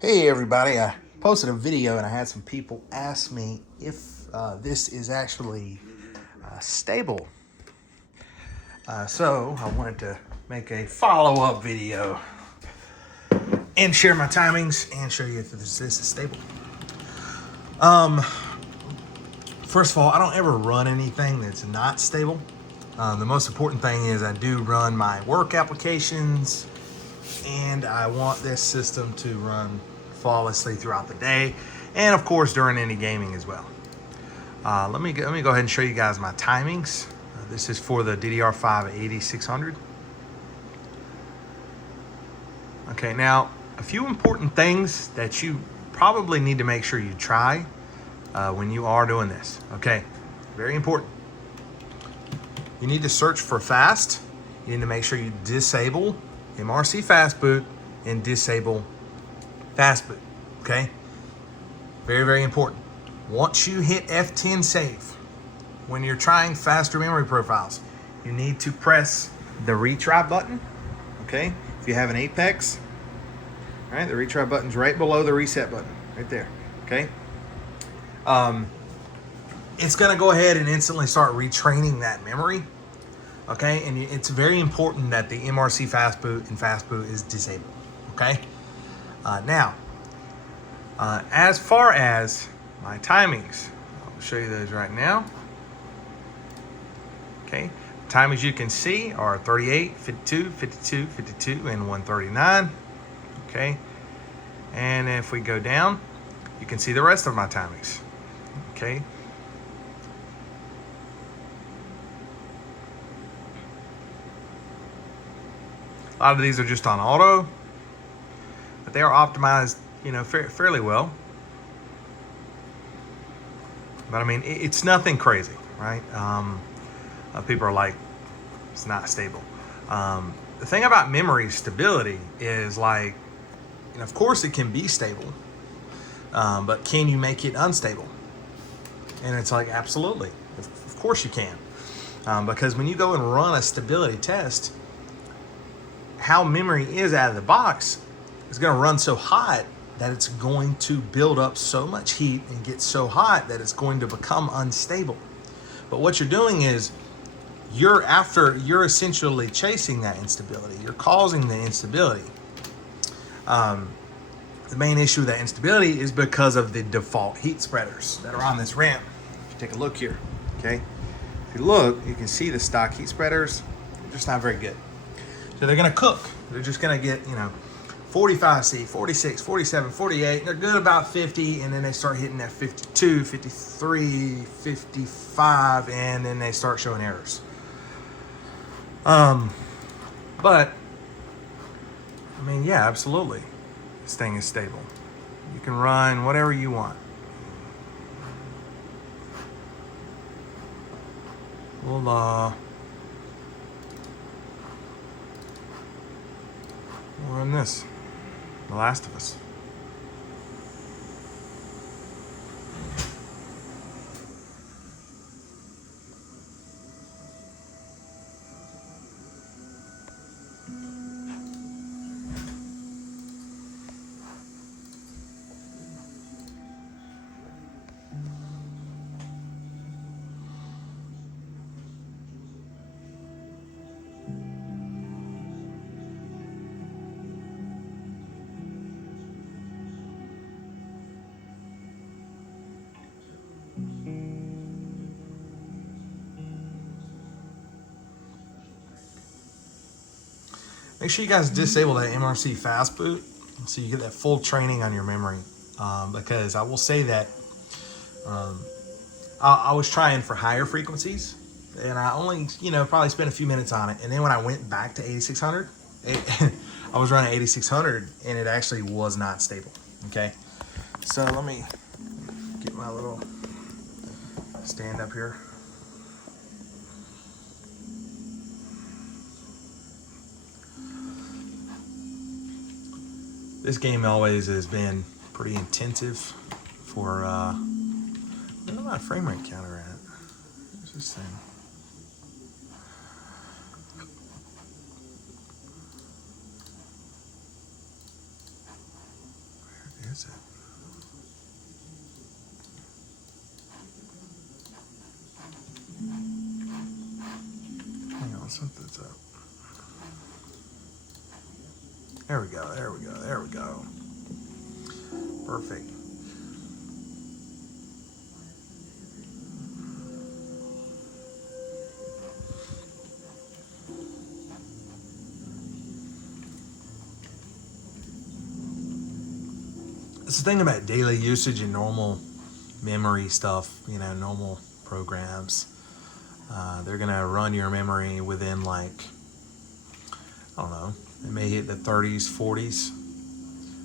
Hey everybody, I posted a video and I had some people ask me if this is actually stable. So I wanted to make a follow-up video and share my timings and show you if this is stable. First of all, I don't ever run anything that's not stable. The most important thing is I do run my work applications, and I want this system to run flawlessly throughout the day, and of course during any gaming as well. Let me go ahead and show you guys my timings. This is for the DDR5 8600. Okay, now a few important things that you probably need to make sure you try when you are doing this. Okay, very important. You need to search for fast. You need to make sure you disable MRC Fastboot and disable Fastboot. Okay, very, very important. Once you hit F10 save, when you're trying faster memory profiles, you need to press the retry button. Okay, if you have an Apex, all right, the retry button's right below the reset button, right there. Okay, it's gonna go ahead and instantly start retraining that memory. Okay, and it's very important that the MRC Fastboot and Fastboot is disabled. Okay, now, as far as my timings, I'll show you those right now. Okay, timings you can see are 38, 52, 52, 52, and 139. Okay, and if we go down, you can see the rest of my timings. Okay. A lot of these are just on auto, but they are optimized, fairly well. But I mean, it's nothing crazy, right? People are like, it's not stable. The thing about memory stability is like, and of course it can be stable, but can you make it unstable? And it's like, absolutely, of course you can. Because when you go and run a stability test, how memory is out of the box is going to run so hot that it's going to build up so much heat and get so hot that it's going to become unstable. But what you're doing is you're essentially chasing that instability. You're causing the instability. The main issue with that instability is because of the default heat spreaders that are on this ramp. If you take a look here, okay? If you look, you can see the stock heat spreaders. They're just not very good. So they're gonna cook. They're just gonna get, 45C, 46, 47, 48. They're good about 50, and then they start hitting that 52, 53, 55, and then they start showing errors. But, I mean, yeah, absolutely. This thing is stable. You can run whatever you want. We'll run this, The Last of Us. Make sure you guys disable that MRC Fastboot so you get that full training on your memory. Because I will say that I was trying for higher frequencies, and I only, probably spent a few minutes on it. And then when I went back to 8600, I was running 8600, and it actually was not stable. Okay, so let me get my little stand up here. This game always has been pretty intensive for, where's my frame rate counter at? Where's this thing? Where is it? Hang on, something's up. There we go, there we go, there we go. Perfect. It's the thing about daily usage and normal memory stuff, you know, normal programs. They're gonna run your memory within, like, I don't know, it may hit the 30s, 40s,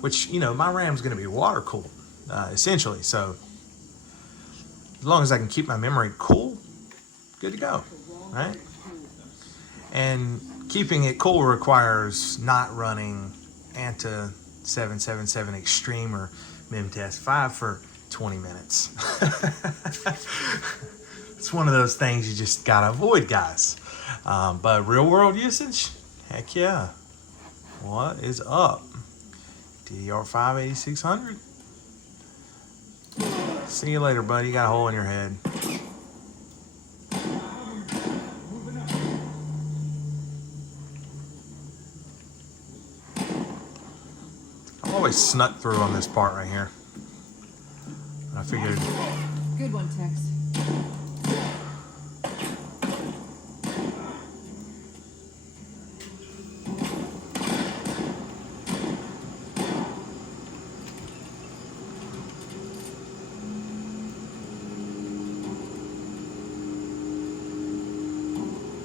which, you know, my RAM's gonna be water cooled, essentially. So as long as I can keep my memory cool, good to go, right? And keeping it cool requires not running ANTA 777 Extreme or MemTest 5 for 20 minutes. It's one of those things you just gotta avoid, guys. But real world usage, heck yeah. What is up? DDR5 8600. See you later, buddy. You got a hole in your head. I've always snuck through on this part right here. I figured. Good one, Tex.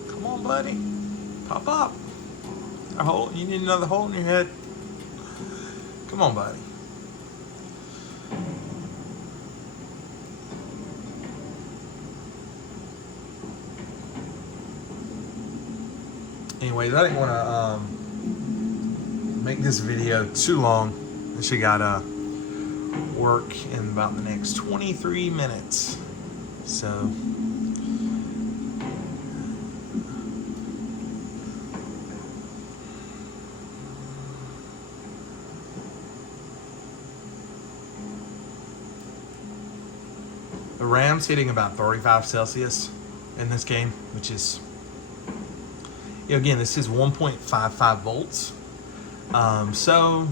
Come on, buddy. Pop up. A hole. You need another hole in your head. Come on, buddy. Anyways, I didn't want to make this video too long. I should gotta work in about the next 23 minutes. So the RAM's hitting about 35 Celsius in this game, which is, you know, again, this is 1.55 volts. So,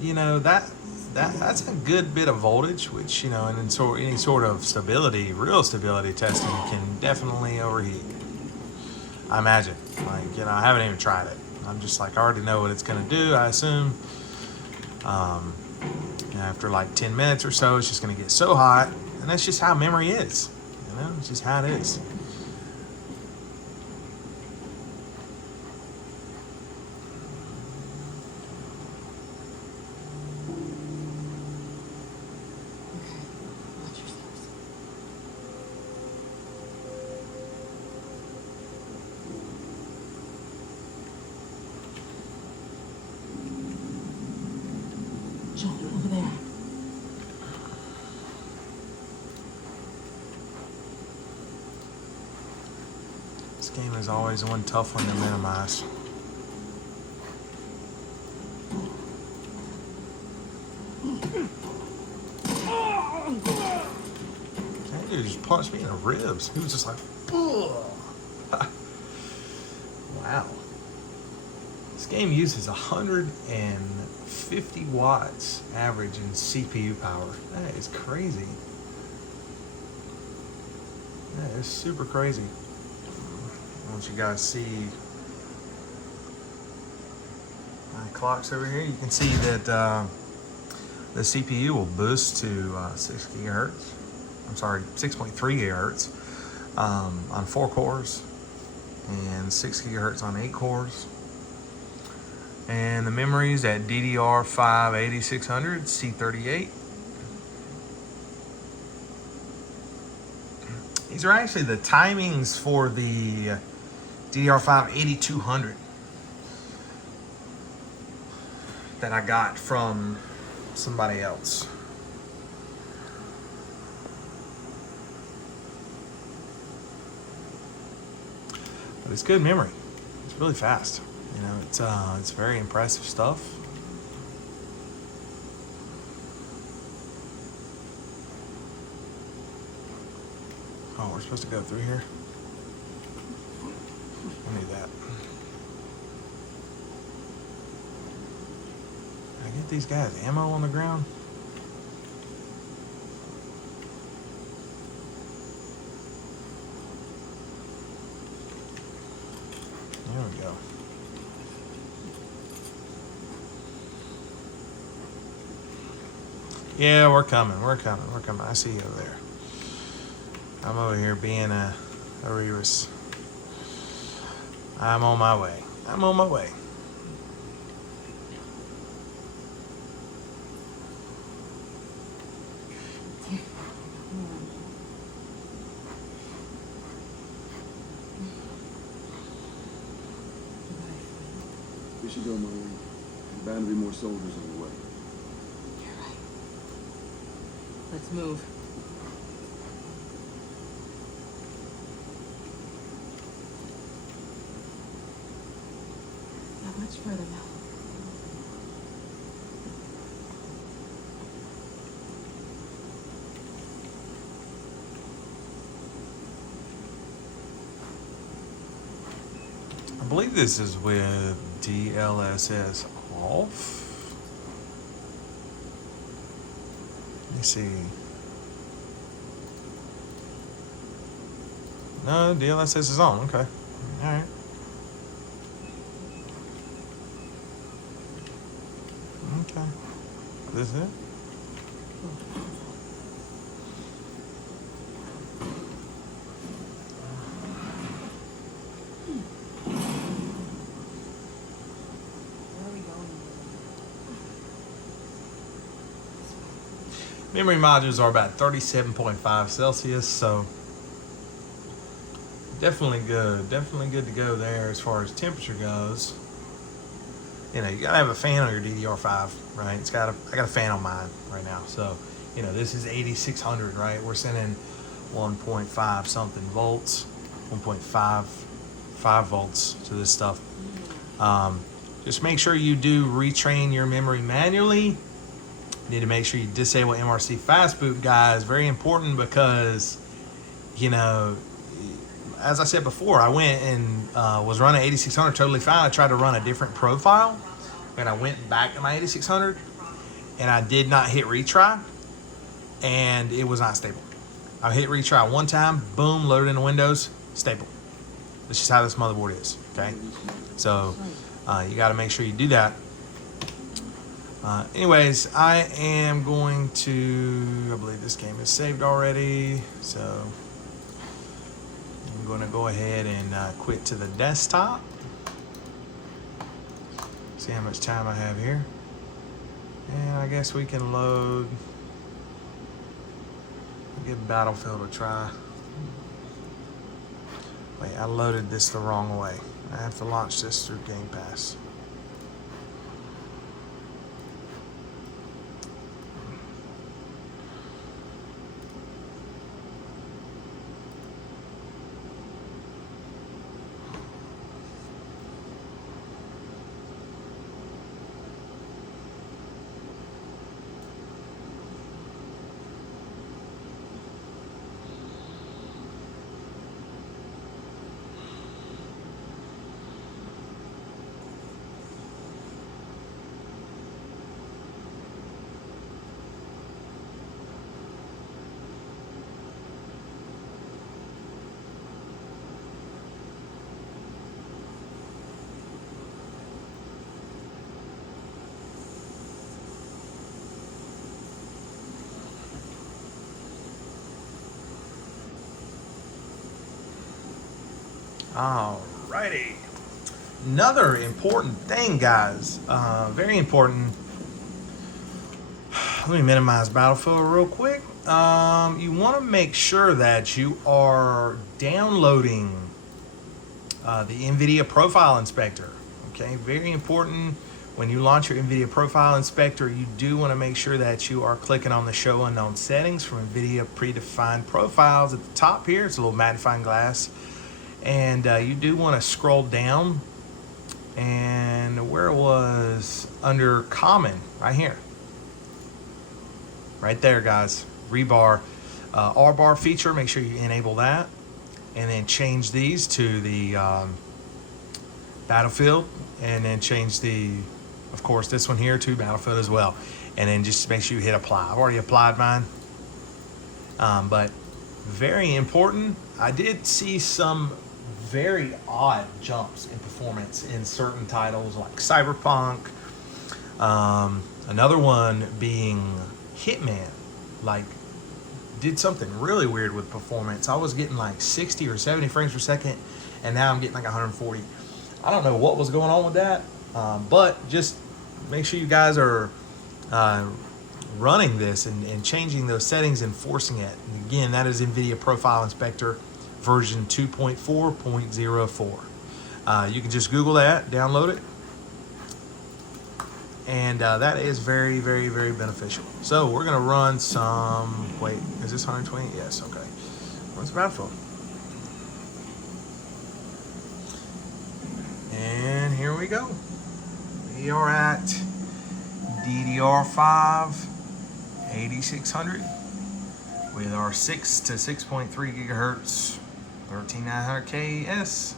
you know, that's a good bit of voltage, which, you know, and in any sort of stability, real stability testing can definitely overheat. I imagine. Like, you know, I haven't even tried it. I'm just like, I already know what it's going to do, I assume. You know, after like 10 minutes or so, it's just going to get so hot. And that's just how memory is. You know, it's just how it is. John, over there. This game is always one tough one to minimize. That dude just punched me in the ribs. He was just like, ugh. Wow. This game uses 150 watts average in CPU power. That is crazy. That is super crazy. I want you guys see my clocks over here. You can see that the CPU will boost to 6 gigahertz. I'm sorry, 6.3 gigahertz on 4 cores and 6 gigahertz on 8 cores. And the memories at DDR5 8600 C38. These are actually the timings for the DDR5 8200 that I got from somebody else. But it's good memory. It's really fast. You know, it's very impressive stuff. Oh, we're supposed to go through here? I need that. Can I get these guys ammo on the ground? There we go. Yeah, we're coming. We're coming. We're coming. I see you over there. I'm over here being a Rebus. I'm on my way. I'm on my way. We should go, Marlene. There's bound to be more soldiers on the way. You're right. Let's move. Not much further now. I believe this is with DLSS off. Let me see. No, DLSS is on. Okay. All right. Okay. This is it? Where are we going? Memory modules are about 37.5 Celsius, so definitely good. Definitely good to go there as far as temperature goes. You know, you gotta have a fan on your DDR5, right? I got a fan on mine right now. So, you know, this is 8600, right? We're sending 1.5 something volts, 1.5 volts to this stuff. Just make sure you do retrain your memory manually. You need to make sure you disable MRC Fastboot, guys. Very important because, you know, as I said before, I went and was running 8600 totally fine. I tried to run a different profile, and I went back to my 8600, and I did not hit retry, and it was not stable. I hit retry one time, boom, loaded into Windows, stable. That's just how this motherboard is, okay? So you got to make sure you do that. Anyways, I am going to, I believe this game is saved already, so I'm going to go ahead and quit to the desktop. See how much time I have here. And I guess we can load, give Battlefield a try. Wait, I loaded this the wrong way. I have to launch this through Game Pass. Alrighty. Another important thing, guys. Very important. Let me minimize Battlefield real quick. You want to make sure that you are downloading the NVIDIA Profile Inspector. Okay, very important. When you launch your NVIDIA Profile Inspector, you do want to make sure that you are clicking on the Show Unknown Settings from NVIDIA Predefined Profiles at the top here. It's a little magnifying glass. And you do want to scroll down, and where it was under Common, right here. Right there, guys. Rebar. R bar feature, make sure you enable that, and then change these to the Battlefield, and then change the, of course, this one here to Battlefield as well, and then just make sure you hit apply. I've already applied mine, but very important. I did see some very odd jumps in performance in certain titles like Cyberpunk. Another one being Hitman, like did something really weird with performance. I was getting like 60 or 70 frames per second, and now I'm getting like 140. I don't know what was going on with that, but just make sure you guys are running this and changing those settings and forcing it. And again, that is NVIDIA Profile Inspector version 2.4.04. You can just Google that, download it, and that is very, very, very beneficial. So we're gonna run some, wait, is this 120? Yes, okay. What's Battlefield? And here we go. We are at DDR5 8600 with our 6 to 6.3 gigahertz 13900KS.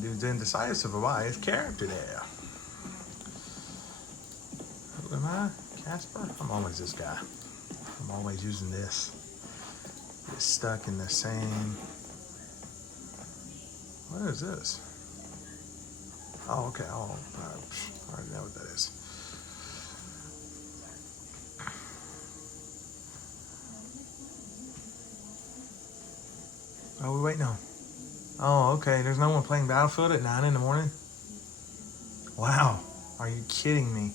Dude's indecisive about his character there. Who am I? Casper? I'm always this guy. I'm always using this. Get stuck in the same. What is this? Oh, okay. Oh, I already know what that is. Oh, we wait now. Oh, okay. There's no one playing Battlefield at 9 in the morning? Wow. Are you kidding me?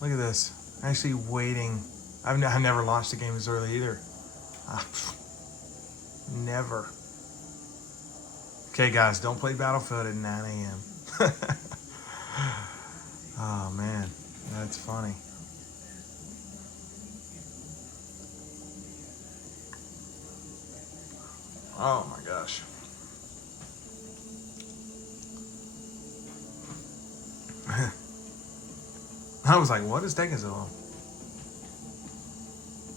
Look at this. Actually waiting. I've never launched a game this early either. Never. Okay, guys. Don't play Battlefield at 9 a.m. Oh, man. That's funny. Oh, my gosh. I was like, what is taking so long?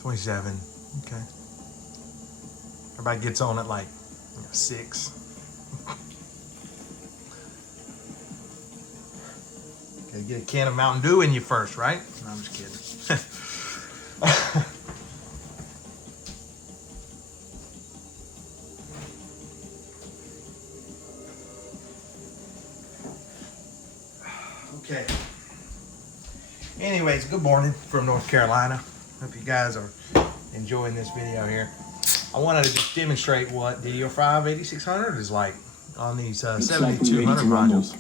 27. Okay. Everybody gets on at like 6. Okay, get a can of Mountain Dew in you first, right? No, I'm just kidding. Okay. Anyways, good morning from North Carolina. Hope you guys are enjoying this video here. I wanted to just demonstrate what DDR5 8600 is like on these 7200 modules.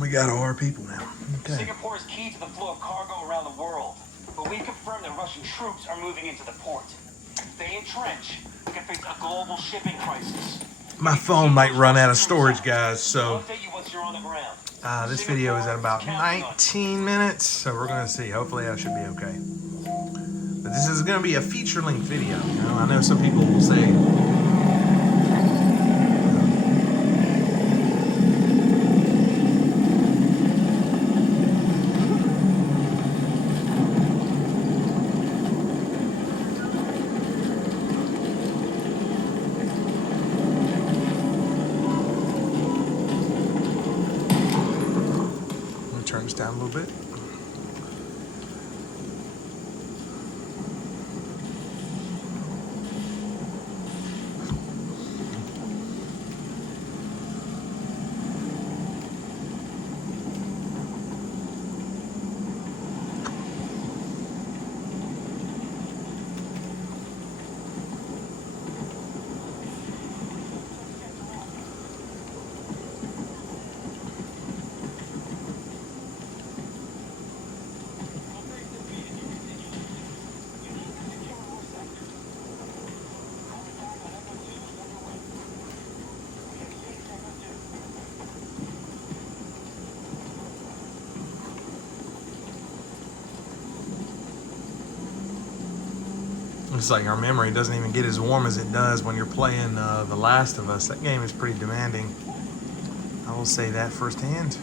We got our people now. Okay. Singapore is key to the flow of cargo around the world, but we confirm that Russian troops are moving into the port. If they entrench, we can face a global shipping crisis. My phone might run out of storage, guys, so Update you once you're on the ground. this video is at about 19 minutes, so we're going to see. Hopefully that should be okay. But this is going to be a feature-length video. You know, I know some people will say, turn this down a little bit. Looks like our memory doesn't even get as warm as it does when you're playing The Last of Us. That game is pretty demanding. I will say that firsthand.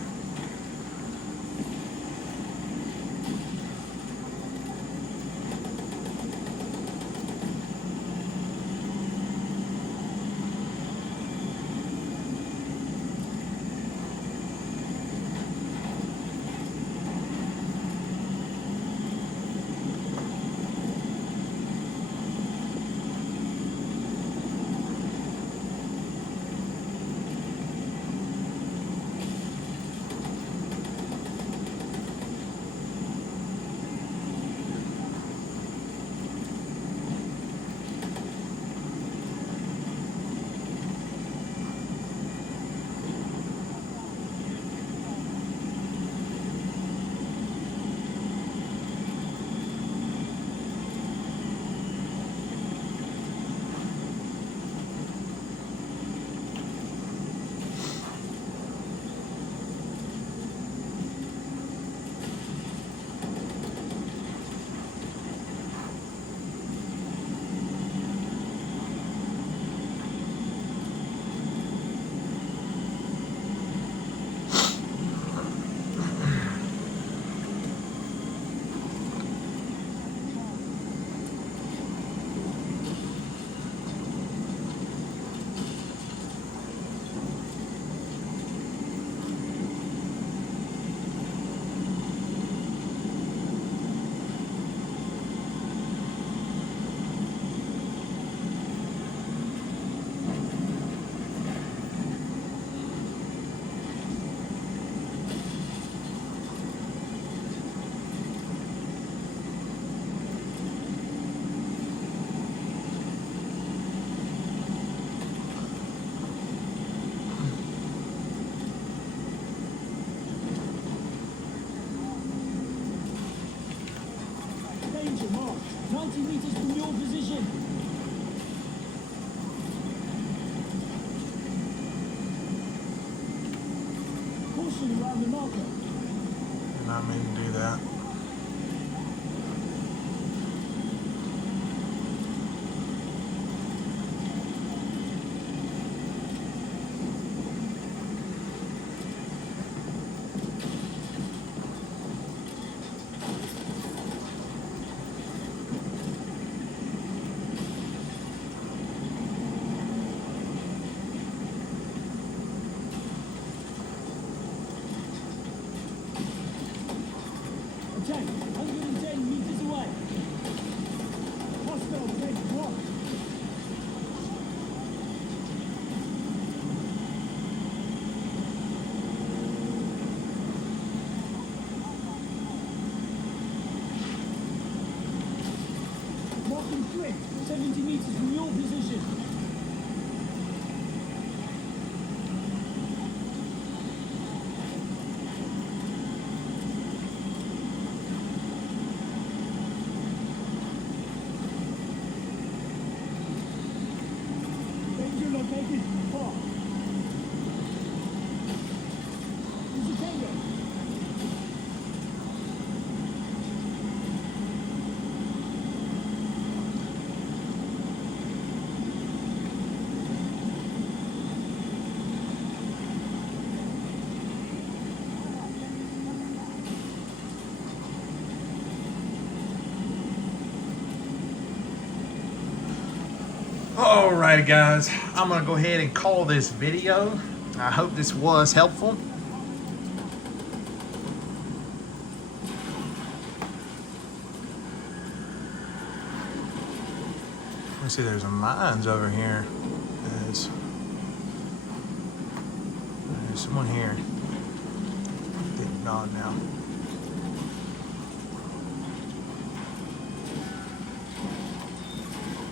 Danger mark, 90 meters from your position. Caution around the marker. Did not mean to do that. Attack, 110 meters away. Hostile red block. Marking threat, 70 meters from your position. Danger located. Far. Use a tango. Alrighty guys, I'm gonna go ahead and call this video. I hope this was helpful. Let's see, there's a mines over here. There's someone here. Getting on now.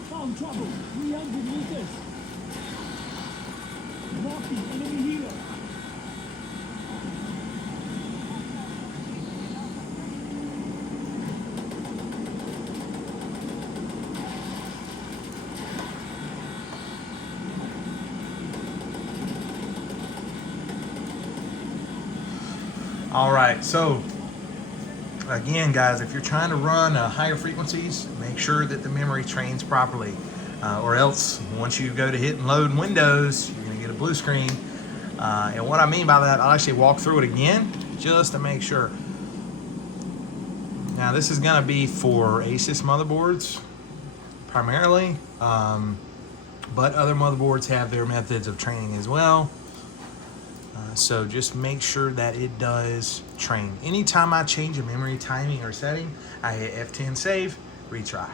Found trouble, 300 meters. Marking enemy helo. All right, so again, guys, if you're trying to run higher frequencies, make sure that the memory trains properly, or else once you go to hit and load Windows, you're going to get a blue screen. And what I mean by that, I'll actually walk through it again just to make sure. Now, this is going to be for ASUS motherboards primarily, but other motherboards have their methods of training as well. So just make sure that it does train. Anytime I change a memory timing or setting, I hit F10 save, retry.